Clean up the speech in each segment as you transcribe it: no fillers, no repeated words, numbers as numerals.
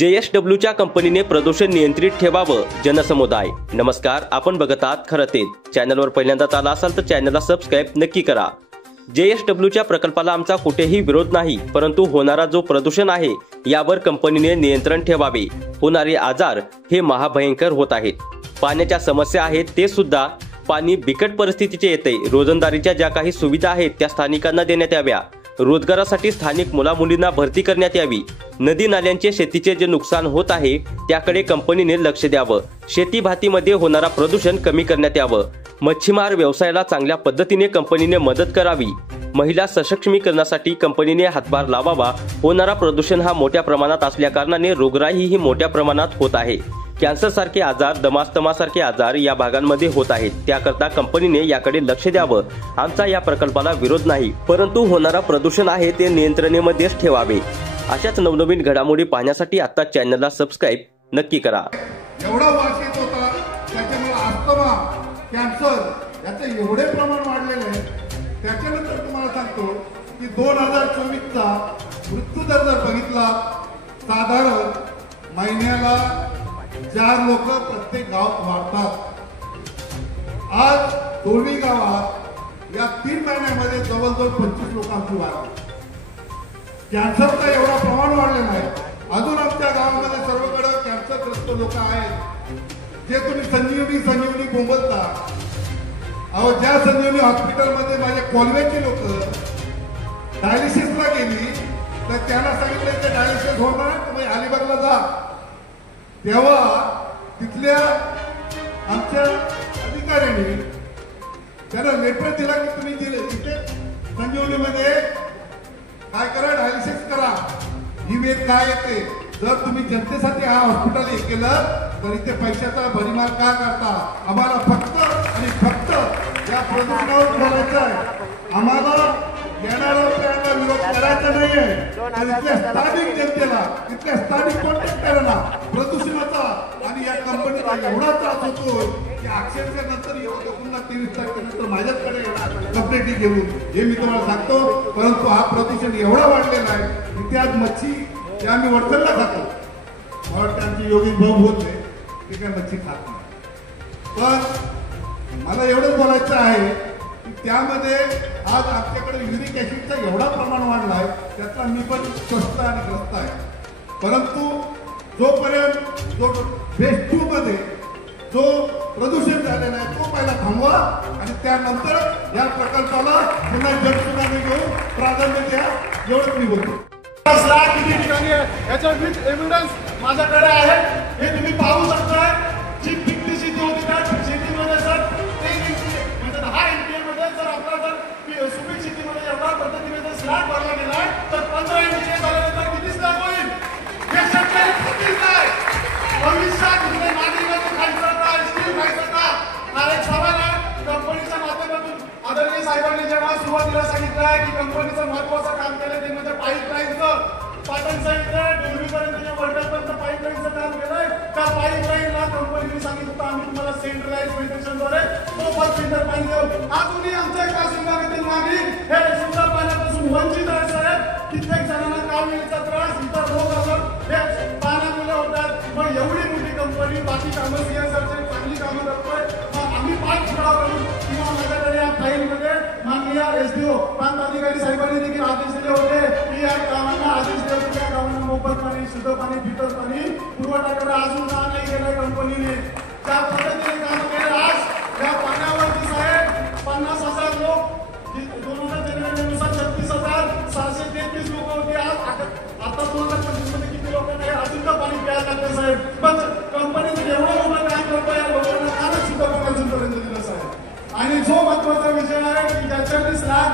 JSWच्या कंपनीने प्रदूषण नियंत्रित ठेवावं जनसमुदाय। नमस्कार, आपण बघत आहात खरं तेच। चॅनलवर पहिल्यांदाच आला असाल तर चॅनलला सबस्क्राइब नक्की करा। JSWच्या प्रकल्पाला आमचा कुठेही विरोध नाही, परंतु होणारा जो प्रदूषण आहे यावर कंपनीने नियंत्रण ठेवावे। होणारे आजार हे महाभयंकर होत आहेत। पाण्याच्या समस्या आहेत ते सुद्धा पाणी बिकट परिस्थितीचे येते। रोजंदारीच्या ज्या काही सुविधा आहेत त्या स्थानिकांना देण्यात याव्या। रोजगारासाठी स्थानिक मुलामुलींना भरती करण्यात यावी। नदी नाल्यांचे शेतीचे जे नुकसान होत आहे त्याकडे कंपनीने लक्ष द्यावं। शेती भातीमध्ये होणारा प्रदूषण कमी करण्यात यावं। मच्छीमार व्यवसायाला चांगल्या पद्धतीने कंपनीने मदत करावी। महिला सक्षमीकरणासाठी कंपनीने हातभार लावावा। होणारा प्रदूषण हा मोठ्या प्रमाणात असल्या कारणाने रोगराई ही मोठ्या प्रमाणात होत आहे। कॅन्सर सारखे आजार, दमास्तमा सारखे आजार या भागांमध्ये होत आहेत। त्याकरता कंपनीने याकडे लक्ष द्यावं। आमचा या प्रकल्पाला विरोध नाही, परंतु होणारा प्रदूषण आहे ते नियंत्रणेमध्येच ठेवावे। अशाच नवनवीन घडामोडी पाहण्यासाठी आता चॅनलला सबस्क्राइब नक्की करा। एवढा वास येत होता, त्याच्यामुळे अस्थमा, कॅन्सर याचे एवढे प्रमाण वाढलेले आहे। त्याच्यानंतर तुम्हाला सांगतो की 2024चा मृत्यू दर जर बघितला, साधारण महिन्याला 4 लोक प्रत्येक गावात वाढतात। आज दोन्ही गावात या 3 महिन्यामध्ये जवळजवळ 25 लोकांची वाढ। कॅन्सरचा एवढा प्रमाण वाढलेला आहे। अजून आमच्या गावामध्ये सर्वकडे कॅन्सरग्रस्त लोक आहेत, जे तुम्ही संजीवनी बोंबलता। अहो, ज्या संजीवनी हॉस्पिटलमध्ये माझ्या कॉलवेची लोक डायलिसिसला गेली तर त्याला सांगितलं की डायलिसिस होणार, तुम्ही अलिबागला जा। तेव्हा तिथल्या आमच्या अधिकाऱ्यांनी त्यांना लेटर दिला की तुम्ही इथे संजीवनीमध्ये काय करा, डायलिसिस करा। ही वेळ काय येते, जर तुम्ही जनतेसाठी हा हॉस्पिटल हे केलं तर इथे पैशाचा भडीमार का करता? आम्हाला फक्त आणि फक्त या प्रदूषणावर बोलायचं आहे। आम्हाला येणाऱ्या लोकांना विरोध करायचा नाहीये, तर इथल्या स्थानिक जनतेला, इथल्या स्थानिक कॉन्ट्रॅक्टरला प्रदूषणाचा आणि या कंपनीचा एवढा त्रास होतो की अक्षरशः नंतर पुन्हा 23 नंतर माझ्याकडे येणार कंप्लेंट घेऊन, हे मी तुम्हाला सांगतो। परंतु हा प्रदूषण एवढा वाढलेला आहे, इथे आज मच्छी जे आम्ही वडसरला खातो, मला वाटतं आमचे योगी भाऊ होते ते काय मच्छी खात नाही। पण मला एवढंच बोलायचं आहे की त्यामध्ये आज आमच्याकडे युरिक ऍसिडचा एवढा प्रमाण वाढला आहे, त्याचा मी पण स्वस्थ आणि ग्रस्त आहे। परंतु जोपर्यंत जो फेज 2 मध्ये जो प्रदूषण झालेला आहे तो पहिला थांबवा आणि त्यानंतर या प्रकल्पाला पुन्हा जलसुनामी घेऊन प्राधान्य द्या, एवढंच मी बोलतो। किती ठिकाणी याचा विथ एव्हिडन्स माझ्याकडे आहे, हे तुम्ही पाहू शकता। जी पिकली शेती होती त्या शेतीमध्ये जर 3 इंच म्हणजे 10 इंचमध्ये जर आपला जर सुपीक शेतीमध्ये एवढ्या पद्धतीने जर स्लॅब भरला गेला तर 15 इंच झाले तर किती स्लॅब होईल हे शेतकरी खातील काय? भविष्यात इथे नागरिकांनी खायचं का, स्टील खायचं का? हा एक सवाल आहे। कंपनीच्या माध्यमातून आदरणीय साहेबांनी जेव्हा सुरुवातीला सांगितलं आहे की कंपनीचं महत्वाचं काम केलं ते म्हणजे पाईपलाईनचं, पाटण साईडचं डोंबिवलीपर्यंतच्या वर्गापर्यंत पाईपलाईनचं काम केलंय। त्या पाईपलाईनला कंपनीने सांगितलं होतं आम्ही तुम्हाला सेंट्रलाइज फिल्ट्रेशनद्वारे मोफत फिल्टर पाणी देऊ। अजूनही आमच्या एका विभागातील नागरिक हे शुद्ध पाण्यापासून वंचित आहेत साहेब। कित्येक जणांना काविळीचा त्रास, इतर रोग आजार हे पाण्यामुळे होतात। मग एवढी मोठी कंपनी बाकी कामं सीएसआरची चांगली कामं करतोय, मग आम्ही पाठपुरावा करून किंवा माझ्याकडे या फाईलमध्ये माननीय SDO प्रांत अधिकारी साहेबांनी देखील आदेश दिले होते की या गावांना आदेश दिले होते, त्या गावांना मोफत पाणी, शुद्ध पाणी, फिल्टर पाणी पुरवठा करा। अजून का नाही केलंय कंपनीने? त्या पद्धतीने काम केलं। आज या पाण्यावरती साहेब 50,000 लोक 2000 जनगणनेनुसार 36,633 लोक होते। आज आता 2025 मध्ये किती लोक नाही, अजून का पाणी प्यायला लागतं साहेब? पण कंपनीने एवढं मोठं काम करतो, या लोकांना कालच शुद्ध पाणी अजूनपर्यंत दिलं साहेब। आणि जो महत्वाचा विषय आहे की ज्याच्यावरती स्लॅब,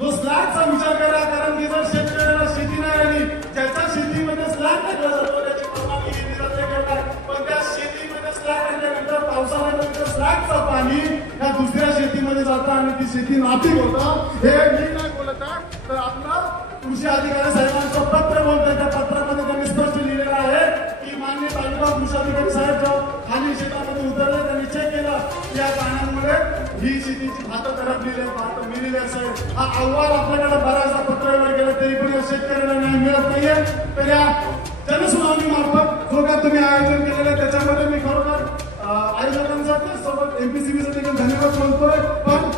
जो स्लॅबचा विचार करा, कारण की जर शेतकऱ्याला शेती नाही आली, ज्याच्या शेतीमध्ये स्लॅब टाकला जातो त्याची परवानगी घेतली जाते केवळ, पण त्या शेतीमध्ये स्लॅब टाकल्यानंतर पावसाळ्यानंतर स्लॅबचं पाणी या दुसऱ्या शेतीमध्ये जातं आणि ती शेती नापीक होतं। हे मी नाही बोलत आहे, तर आपला कृषी अधिकारी साहेबांचं पत्र बोलतोय। त्या पत्रामध्ये त्यांनी स्पष्ट लिहिलेलं आहे की माननीय तालुका कृषी अधिकारी साहेब जो खाली शेतामध्ये उतरले, त्यांनी चेक केलं या पाण्यामुळे ही शेतीची भातं करपलेली आहे, भातं मेलेली आहे साहेब। हा अहवाल आपल्याकडे बराचसा पत्रावर गेला तरी पण शेतकऱ्याला न्याय मिळत नाहीये। तर या जनसुनावणी तुम्ही आयोजन केलेलं आहे त्याच्यामध्ये मी खरोखर आयोजकांचा सोबत MPCB चा देखील धन्यवाद बोलतोय. पण